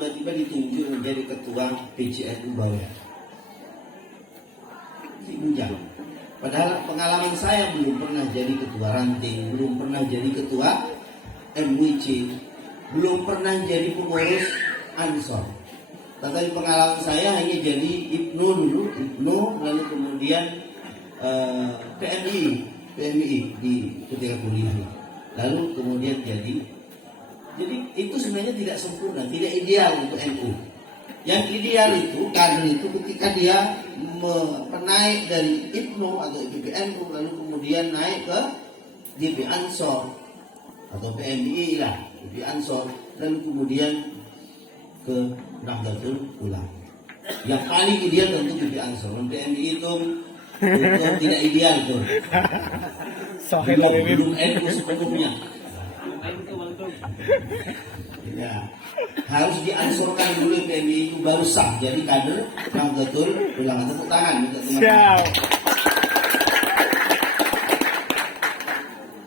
tiba-tiba ditunjuk menjadi ketua PCNU Bawean. Si Bujang. Padahal pengalaman saya belum pernah jadi ketua ranting, belum pernah jadi ketua MWC, belum pernah jadi pengurus Ansor. Tetapi pengalaman saya hanya jadi IPNO dulu, lalu kemudian PMI di ketika kuliah. Lalu kemudian jadi itu sebenarnya tidak sempurna, tidak ideal untuk NU. Yang ideal itu kader itu ketika dia naik dari IPNO atau IPPNU lalu kemudian naik ke DP Ansor atau PMI lah, DP Ansor, lalu kemudian ke Nahdlatul Ulama. Yang paling ideal tentu DP Ansor. PMI itu tidak ideal tuh. Belum NU sepenuhnya. Ya, harus diansurkan dulu PMI itu baru sah jadi kader Nahdlatul Ulama. Tepuk tangan untuk teman-teman.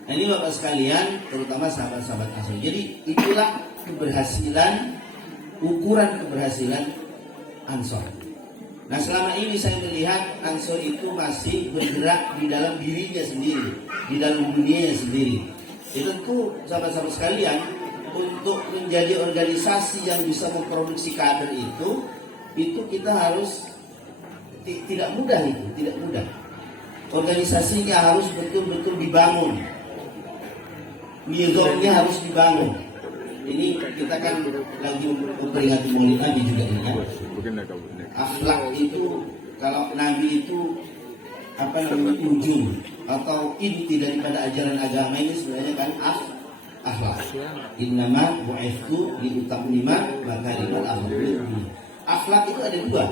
Nah, ini Bapak sekalian, terutama sahabat-sahabat Ansor. Jadi itulah keberhasilan, ukuran keberhasilan Ansor. Nah, selama ini saya melihat Ansor itu masih bergerak di dalam dirinya sendiri, di dalam dunianya sendiri. Itu tentu sahabat-sahabat sekalian, untuk menjadi organisasi yang bisa memproduksi kader itu kita harus tidak mudah itu, tidak mudah. Organisasinya harus betul-betul dibangun, nizamnya harus dibangun. Ini kita kan lagi memperingati Maulid Nabi juga ini ya. Akhlak itu kalau Nabi itu ujung atau inti daripada ajaran agama ini sebenarnya kan akhlak. Innama bu'ithtu liutammima makarimal akhlaq. Akhlak itu ada dua.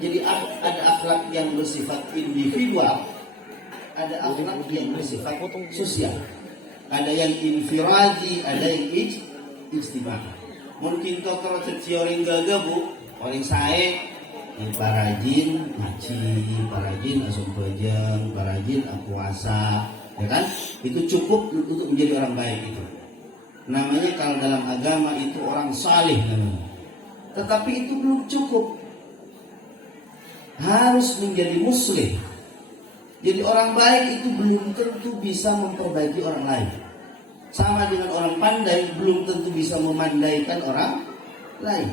Jadi ada akhlak yang bersifat individual, ada akhlak yang bersifat sosial. Ada yang infiradi, ada yang ijtimai. Mungkin kau kalau cecioreng gagabu, orang saya parajin ngaji, parajin asum pejeng, parajin puasa, ya kan? Itu cukup untuk menjadi orang baik itu. Namanya kalau dalam agama itu orang saleh namanya. Tetapi itu belum cukup. Harus menjadi muslim. Jadi orang baik itu belum tentu bisa memperbaiki orang lain. Sama dengan orang pandai belum tentu bisa memandaikan orang lain.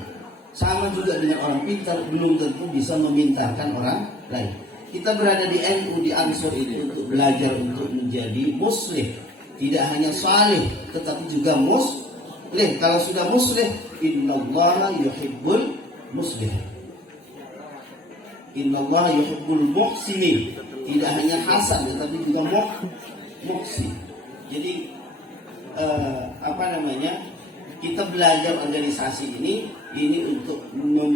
Sama juga dengan orang pintar belum tentu bisa memintarkan orang lain. Kita berada di NU, di Ansor itu untuk belajar untuk menjadi muslim. Tidak hanya salih tetapi juga muslim. Kalau sudah muslim, innallaha yuhibbul muslimin. Innallaha yuhibbul muhsinin. Tidak hanya hasan tetapi juga muhsin. Jadi kita belajar organisasi ini untuk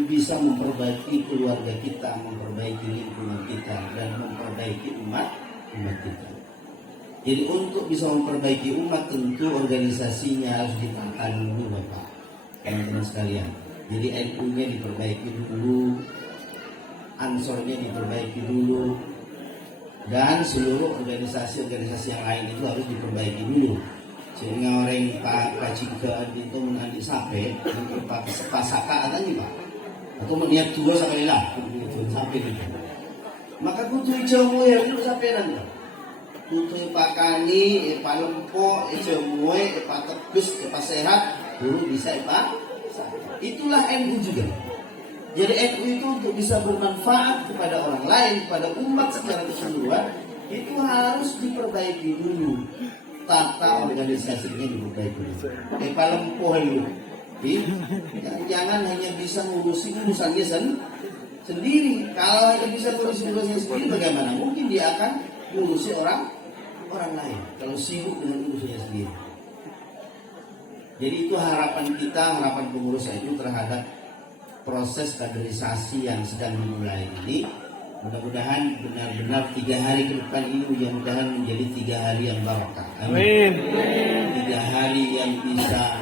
bisa memperbaiki keluarga kita, memperbaiki lingkungan kita, dan memperbaiki umat kita. Jadi untuk bisa memperbaiki umat tentu organisasinya harus ditata dulu Bapak, teman-teman sekalian. Jadi NU-nya diperbaiki dulu, Ansornya diperbaiki dulu, dan seluruh organisasi-organisasi yang lain itu harus diperbaiki dulu. Sehingga orang Pak Cingka itu menanti sampai Pak Pasaka atau ini Pak, atau melihat dua sampai lah sampai itu. Maka kutu jamu yang itu sampai nanti. Kutu Pak Kani, Pak Lempo, jamu, Pak Tegus, Pak Sehat, dulu bisa Pak. Itulah NU juga. Jadi NU itu untuk bisa bermanfaat kepada orang lain, kepada umat secara keseluruhan, itu harus diperbaiki dulu. Tata organisasinya diperbaiki dulu. Palempoh itu. Jangan hanya bisa ngurusi urusannya sendiri. Kalau hanya bisa ngurusi urusannya sendiri, bagaimana mungkin dia akan ngurusi orang lain kalau sibuk dengan urusannya sendiri. Jadi itu harapan kita, harapan pengurus itu terhadap proses kaderisasi yang sedang dimulai ini. Mudah-mudahan benar-benar 3 hari ke depan ini mudah-mudahan menjadi 3 hari yang barokah. Amin. 3 hari yang bisa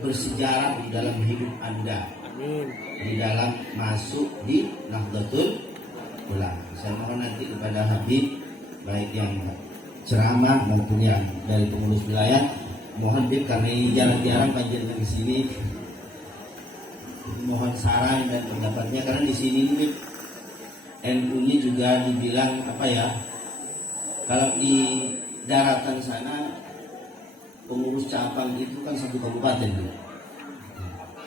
bersejarah di dalam hidup Anda. Amin. Di dalam masuk di Nahdlatul Ulama. Saya mohon nanti kepada Habib, baik yang ceramah maupun yang dari pengurus wilayah, mohon Bib karena ini jarang-jarang panjenengan ke sini. mohon saran dan pendapatnya, karena di sini ini NU ini juga dibilang apa ya, kalau di daratan sana pengurus cabang itu kan satu kabupaten,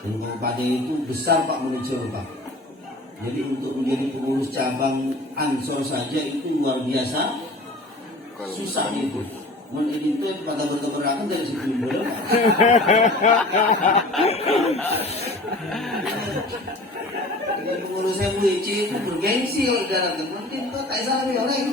dan kabupaten itu besar Pak, menurut Pak. Jadi untuk menjadi pengurus cabang Ansor saja itu luar biasa susah itu. Itu pada berkeberatan dari situ boleh. Ini pengurus MWC itu bergengsi kalau di daratan. Mungkin itu tak salah nih orang.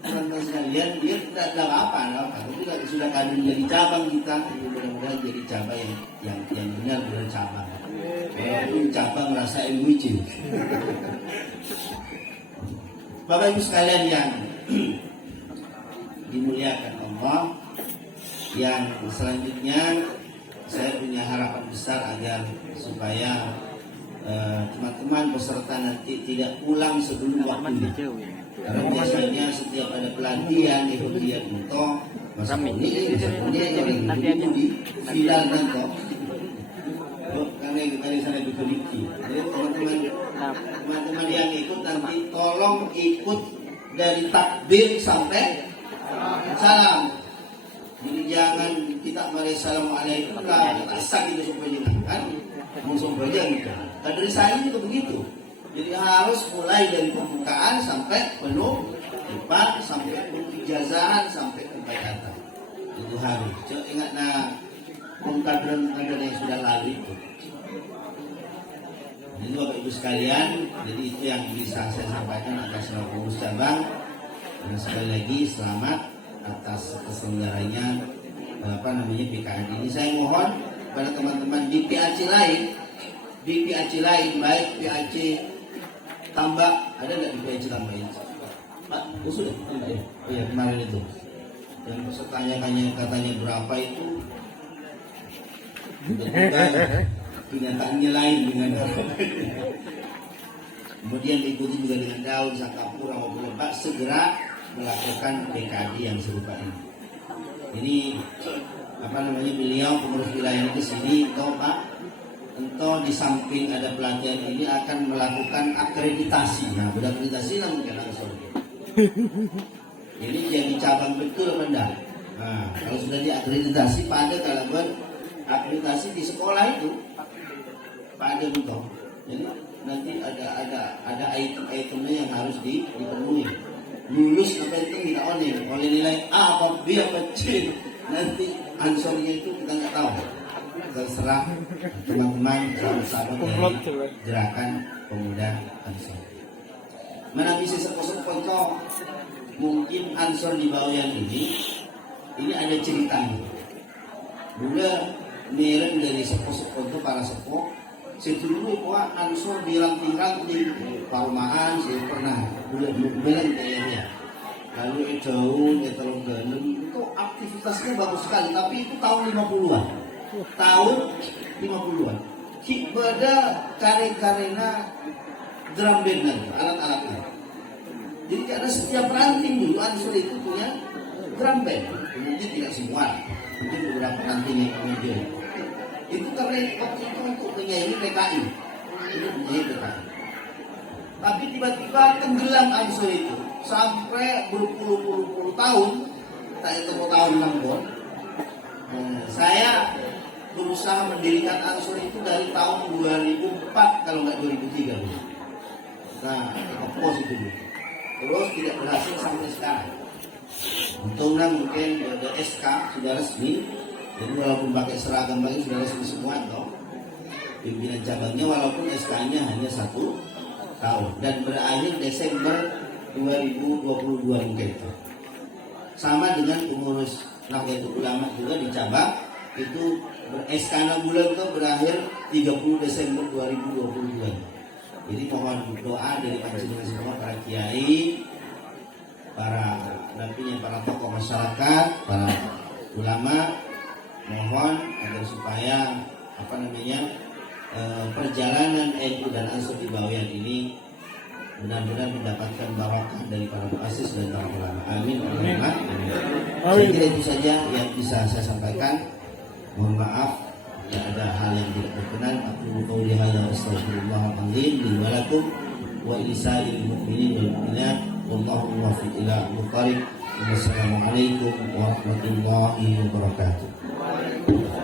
Teman-teman sekalian, dia tidak ada apa-apa, tapi kalau sudah kader jadi cabang kita, mudah-mudahan jadi cabang yang benar-benar cabang. Walaupun cabang rasa MWC. Bapak Ibu sekalian yang dimuliakan Allah, yang selanjutnya saya punya harapan besar agar supaya teman-teman peserta nanti tidak pulang sebelum waktunya. Karena biasanya setiap ada pelatihan itu dia untuk ini di final nanti. Karena dari sana dipeliti. Jadi teman-teman yang ikut nanti tolong ikut dari takbir sampai salam. Jadi jangan kita mari assalamualaikum lah, kita sak itu supaya kan, langsung aja gitu. Dan dari saya juga begitu. Jadi harus mulai dari pembukaan sampai penuh depan, sampai penuh ijazahan, sampai pembacaan. Itu harus. Coba ingat kader yang sudah lalu itu. Jadi Bapak Ibu sekalian, jadi itu yang bisa saya sampaikan atas nama pengurus cabang. Dan sekali lagi selamat atas keselenggaranya PKN ini. Saya mohon pada teman-teman di PAC lain, baik PAC tambah, ada nggak di PAC tambah ini? Pak, sudah tambah ya? Oh ya, kemarin itu. Dan pesertanya katanya berapa itu? Kenyataannya lain dengan kemudian diikuti juga dengan daun sakapura maupun lebak, segera melakukan PKD yang serupa ini. Jadi beliau pengurus wilayah ke sini, Pak, entah di samping ada pelatihan ini akan melakukan akreditasi. Nah, berakreditasi lah mungkin langsung. Jadi jadi cabang betul apa enggak? Nah, kalau sudah diakreditasi pada kalau buat akreditasi di sekolah itu pada betul. Jadi nanti ada item-itemnya yang harus dipenuhi. Lulus apa itu tidak oleh nilai A atau B atau C, nanti ansornya itu kita nggak tahu. Terserah teman-teman sahabat dari gerakan pemuda Ansor. Mana bisa seposo-poso mungkin Ansor di Bawean ini ada ceritanya. Dulu mereng dari seposo-poso para sepo. Setelah kuah Ansor bilang-bilang di Palmaan saya pernah bulan kayaknya. Lalu jauh Telung Ganung itu aktivitasnya bagus sekali, tapi itu tahun 50-an. Tahun 50-an. Pada karena drum band alat-alatnya. Jadi karena setiap ranting dulu Ansor itu punya drum band. Mungkin tidak semua, mungkin beberapa ranting yang kemudian. Itu karena waktu itu untuk menyanyi PKI. Itu menyanyi PKI. Tapi tiba-tiba tenggelam Ansor itu sampai berpuluh-puluh tahun, tak itu tahun 60. Saya berusaha mendirikan Ansor itu dari tahun 2004 kalau nggak 2003. Nah, pos itu dulu. Terus tidak berhasil sampai sekarang. Untungnya mungkin ada SK sudah resmi. Jadi walaupun pakai seragam lagi sudah resmi semua toh. Pimpinan cabangnya walaupun SK-nya hanya 1 tahun dan berakhir Desember 2022 mungkin. Sama dengan pengurus Nahdlatul Ulama juga di cabang itu SK 6 bulan itu berakhir 30 Desember 2022. Jadi mohon doa dari panjenengan semua, para kiai, para para tokoh masyarakat, para ulama, mohon agar supaya perjalanan NU dan Ansor di Bawean ini benar-benar mendapatkan barokah dari para muassis dan para ulama. Amin. Saya kira itu saja yang bisa saya sampaikan. Mohon maaf jika ada hal yang tidak berkenan. Aku qauli hadza wa astaghfirullahaladzim li wa lakum wa lisa'il mu'minin wal mu'minat wallahu muwaffiq ila aqwamit thoriq. Wassalamualaikum warahmatullahi wabarakatuh.